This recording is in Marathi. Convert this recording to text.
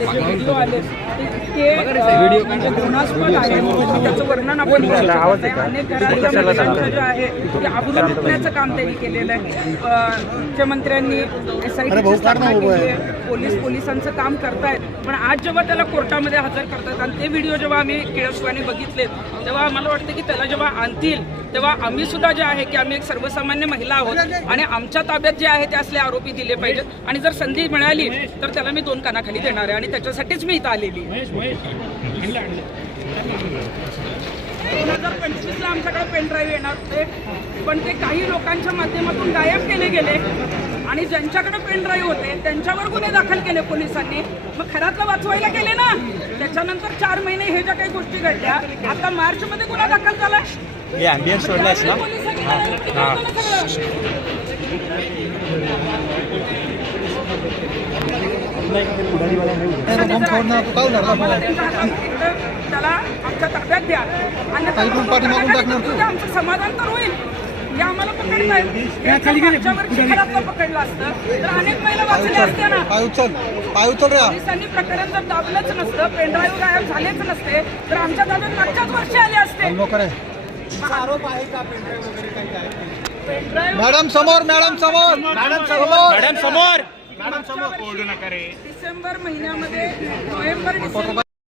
ते जे व्हिडिओ आले ते म्हणजे घृणास्पद आहे. त्याचं वर्णन आपण करू शकत नाही. अनेक घरातल्या महिलांचं जे आहे ते आबरू लुटण्याचं काम त्यांनी केलेलं आहे. मुख्यमंत्र्यांनी SITची स्थापना केली आहे. पोलिसांचं काम करतायत. पण आज जेव्हा त्याला कोर्टामध्ये हजर करतात आणि ते व्हिडिओ जेव्हा आम्ही केळसवानी बघितले तेव्हा आम्हाला वाटतं की त्याला जेव्हा आणतील तेव्हा आम्ही सुद्धा जे आहे की आम्ही एक सर्वसामान्य महिला आहोत आणि आमच्या ताब्यात जे आहे ते असले आरोपी दिले पाहिजेत आणि जर संधी मिळाली तर त्याला मी 2 कानाखाली देणार आहे आणि त्याच्यासाठीच मी इथं आलेली आहे. 2025ला आमच्याकडे पेनड्राईव्ह येणार होते पण ते काही लोकांच्या माध्यमातून गायब केले गेले आणि ज्यांच्याकडे पेनड्राईव्ह होते त्यांच्यावर गुन्हे दाखल केले पोलिसांनी. मग घरातलं वाचवायला गेले ना. त्याच्यानंतर 4 महिने हे ज्या काही गोष्टी घडल्या आता मार्चमध्ये गुन्हा दाखल झालाय. त्याला आमच्या ताब्यात द्या आणि आमचं समाधान तर होईल. हे आम्हाला पकडलं असतं तर अनेक महिला वाचल्या असत्या ना. पोलिसांनी प्रकरण जर दाबलंच नसतं पेनड्राईव्ह गायब झालेच नसते तर आमच्या ताब्यात मागच्याच वर्षी आले असते. मॅडम समोर डिसेंबर महिन्यामध्ये नोव्हेंबर डिसेंबर